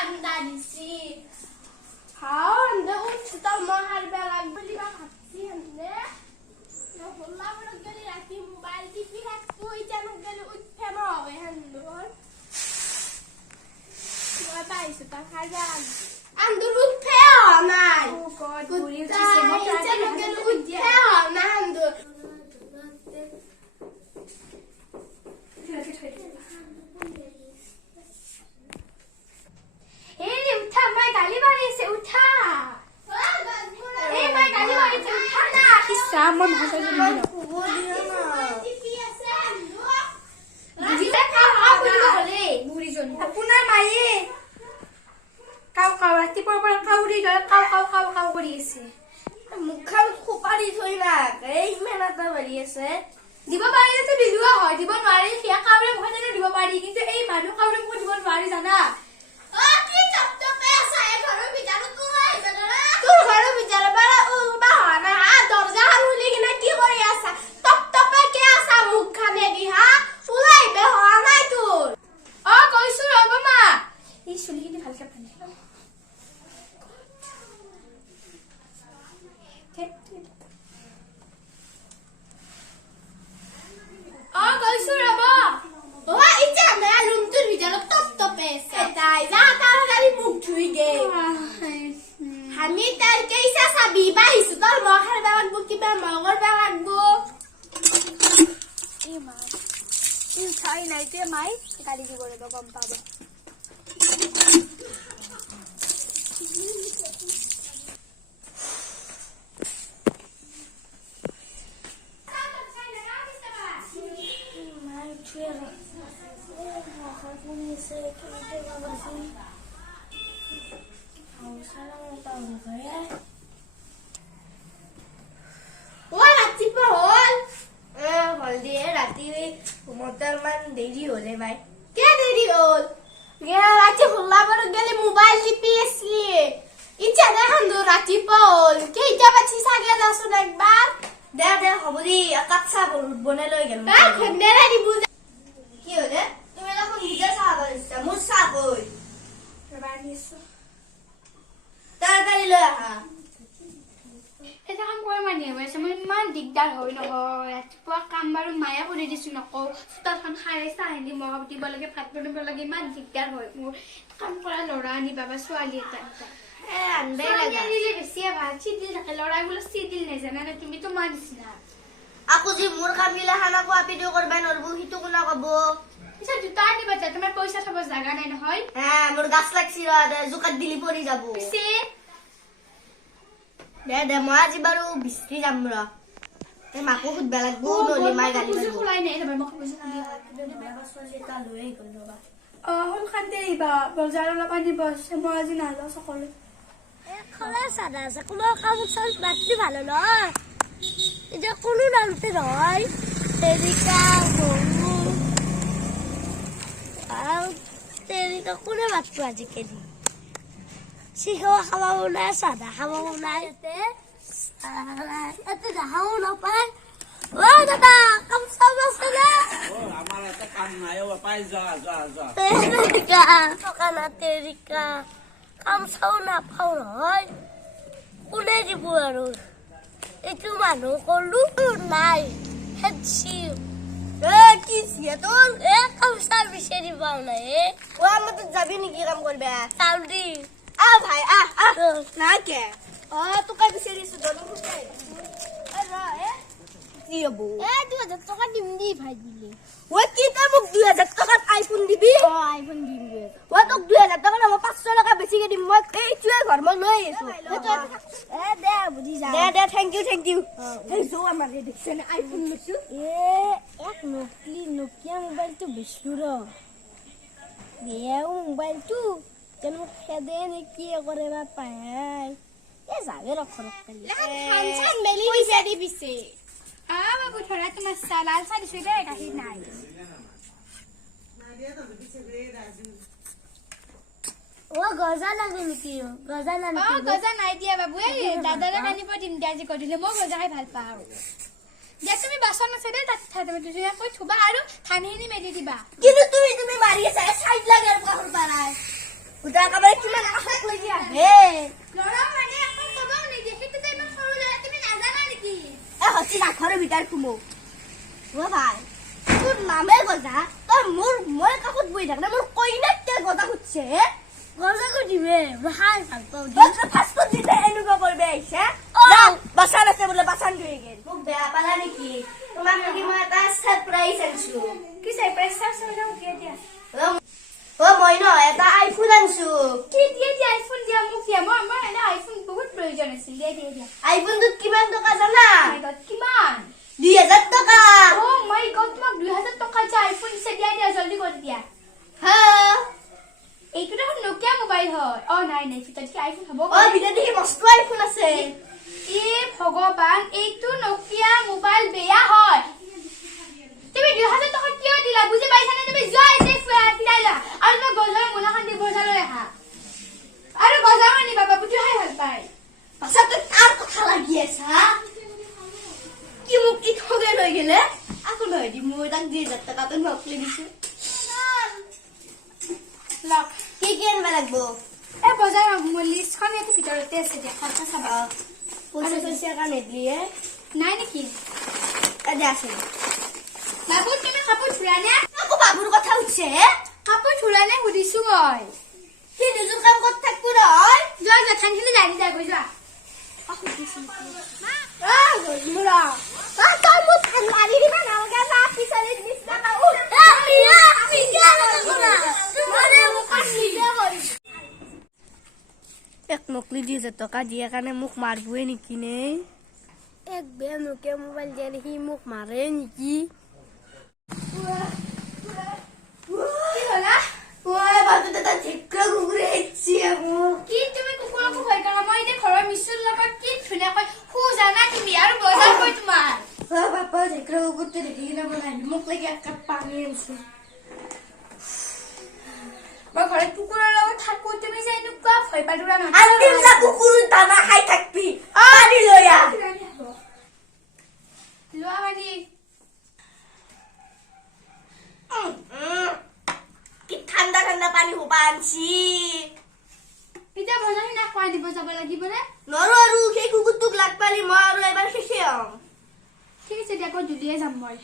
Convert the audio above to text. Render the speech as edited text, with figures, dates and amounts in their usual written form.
ঠাণ্ডা দিছি হাও এনে উঠতা মহাৰ বেলাক বুলি ভাবছি এনে নহলা বড় গলি ৰাতি মোবাইল টিপি থাকো ইটা নগলি উঠে নহয় হেন্দৰ মই পাইছো তা খাজা আন্দৰ উঠে নাই ও গড বুঢ়ী উঠিছে মই ইটা নগলি উঠে না আন্দৰ Someone has a দেৰি হলে ভাই কে দেৰি হল গেলা ৰাতি হল্লা বড় গলি মোবাইল টিপি আসলি ইচ্ছা দেখান দো ৰাতি পল কেইটা বাছি সাগে যাসুন একবার দে হবরি কাচ্চা বনে লই গেল কা খন্ডেরা দিবু কি হলে তুমি এখন নিজে সাহা করিস মোর সাহ কই বানিছো তাড়াতাড়ি লই আহা এটা কাম কৰি মানি আছে মই ইমান দিগদাৰ হয় নহয় ৰাতিপুৱা কাম বাৰু মায়া কৰি দিছো নকও চোতালখন খাই চাহিনি মহাব দিব লাগে ভাত বনাব লাগে ইমান দিগদাৰ হয় মোৰ কাম কৰা ল'ৰা আনি বাবা ছোৱালী এটা আনবে লাগা দিলে বেছি ভাল চিদিল থাকে ল'ৰাগুলো চিদিল নেজানা না তুমি তো মানিছিনা আকো যি মোৰ কামিলা হানাকো আপি দিও কৰবা নৰবো হিটো কোনা কব পিছে জুতা আনিবা যা তোমাৰ পইচা থব জাগা নাই নহয় মোৰ গাছ লাগছি জুকাত দিলি পৰি যাব পিছে দে মই আজি বাৰু বিস্তি যাম ৰ এই মাকো খুদবা লাগবো নলি মাই গালি দিব খুলাই নাই এবাৰ মোক বুজি খুলি বাবা ছোৱালী এটা লৈ গল ৰবা হল খান্তে ইবা বজাৰৰ পানী বস মই আজি নালো সকলো খলা সাদা আছে কোনো কাম চল বাতি ভালো ন এটা কোনো নামতে নহয় তেৰিকা গৰু আও তেৰিকা কোনে বাতটো আজি কেদি সিহো খাওয়াও না সাদা খাওয়াও না এতে যাও না পায় ও দাদা কাম সব আছে না ও আমার এত কাম নাই ও পাই যা তেরিকা সকানা তেরিকা কাম চাও না পাও নহয় কোনে দিব আৰু এইটো মানুহ কলো নাই হেডছি কি সিয়ে তোৰ কাম সাৰ বিচাৰি পাও না ও আমাৰ তো যাবি নেকি কাম কৰবে চাউদি ভাই না কে তো কাই বিচাৰিছ দলং খুঁটাই কি হব 2000 টাকা দিম দি ভাই দিলে ও কি তা মোক 2000 টাকাত আইফোন দিবি আইফোন দিম ও তোক 2000 টাকা না 500 টাকা বেছিকে দিম মই এইটোৱে ঘৰ মই লৈ আছো দে বুজি যা দে থ্যাংক ইউ এই জো আমাৰ দেখছনে আইফোন লৈছো এক নোকিয়া মোবাইলটো বেচলো ৰ বেয়াও মোবাইলটো কেনো খেদে নে কি কৰে বা পায় এ যাবে ৰখৰক কালি খানছান মেলি দিছে দি পিছে বাবু ধৰা তোমাৰ সালাল সাদি দিছে দে গাহি নাই ও গজা লাগে নেকি গজা না নেকি গজা নাই দিয়া বাবু এই দাদাৰে কানিব দিম দিয়া আজি কদিলে মই গজা খাই ভাল পাও দিয়া তুমি বাসন আছে দে তাত তুমি দুজনীয়া কৈ থবা আৰু থানিনি মেলি দিবা কিন্তু তুমি মাৰি আছে সাইড লাগে আৰু কাহৰ পাৰাই উদা কাবাৰে কিমান আশাক লাগি আহে লৰা মানে আকৌ কবাও নিদিয়ে সেইটো যে ইমান সৰু ল'ৰা তুমি নাজানা নেকি এ হচি ঘৰৰ ভিতৰ সোমো অ ভাই তোৰ নামে গজা তই মই কাকত বহি থাক না মোৰ কইনাক তে গজা খুঁজছে গজাকো দিবে ভাল ভাল পাওঁ তই ফাষ্ট ফুড দিতে এনেকুৱা কৰিবে আহিছে বাচান আছে বোলে বাচান ধুই গেল মোক বেয়া পালা নেকি তোমাক কি মই এটা সাৰপ্ৰাইজ আনিছো কি সাৰপ্ৰাইজ চাওঁচোন দিয়া দিয়া অ মই ন এটা আইফোন আনিছো কি দিয়া আইফোন দিয়া মোক দিয়া মই আমাৰ এটা আইফোন বহুত প্ৰয়োজন আছিল দিয়া আইফোনটোত কিমান টকা জানা মাই গড কিমান 2000 টকা ও মাই গড তোমাক 2000 টকা যে আইফোন দিছে দিয়া জলদি কৰি দিয়া হা এইটো দেখোন নোকিয়া মোবাইল হয় অ নাই ভিতৰত কি আইফোন হ'ব অ ভিতৰত দেখি মস্ত আইফোন আছে এ ভগৱান এইটো নোকিয়া মোবাইল বেয়া হয় তুমি 2000 টকা কিয় দিলা বুজি পাইছানে তুমি যোৱা এতে ফিৰাইলা আৰু মই গজাই মোনাখন দি বজালৈ আহা আৰু গজাও আনিবা বাবুটো খাই ভাল পায় আচ্ছা তই কাৰ কথা লাগি আছা কি মোক কি ঠগে লৈ গেলে আকৌ লৈ দি মই তাক 2000 টকা তই নকলি দিছো লক কি আনিব লাগব এ বজাৰ লিষ্টখন এতে ভিতৰতে আছে দিয়া খাতা চাবা পইচা কাৰণে দিয়ে নাই নেকি এদে আছে বাবু তুমি কাপোৰ ধুলানে আকৌ বাবুৰ কথা উঠছে কাপোৰ ধুলানে সুধিছো মই সি নিজৰ কাম ক'ত থাকব নহয় যোৱা ঠানখিনি গাড়ী যায় গৈ যোৱা গজমুৰা তই মোক মাৰি দিবা নালগে না পিছালি নিচিনা কাউ এক নকলি 2000 টকা দিয়ে কাৰণে মোক মাৰবই নেকি নে এক বেয়া নোকিয়া মোবাইল দিয়ে সি মোক মাৰে নেকি কি হলা ওই বাজুতে তা ঝিক্কা কুকুৰে আহিছে মোক কি তুমি কুকুৰকো ভয় কৰা মই এতিয়া ঘৰৰ মিছুৰ লগত কি ধুনীয়াকৈ শু জানা তুমি আৰু বজাৰ কৈ তোমাৰ অ বাপা ঝিক্কা কুকুৰটো দেখি কিনে বনাই মোক লাগি এক কাপ পানী আনিছে মই ঘৰত কুকুৰৰ লগত থাকো তুমি যে এনেকুৱা ভয় পাদুৰা নহয় আন্তিম যা কুকুৰ দানা খাই থাকবি পানী লৈ আ লোৱা মানি কি ঠাণ্ডা ঠাণ্ডা পানী হোপা আনছি এতিয়া বজাৰখিনি না খুৱাই দিব যাব লাগিব নে নৰো আৰু সেই কুকুৰটোক লাগ পালি মই আৰু এবাৰ শেষে হ'ম ঠিক আছে দিয়া আকৌ জুলিয়ে যাম মই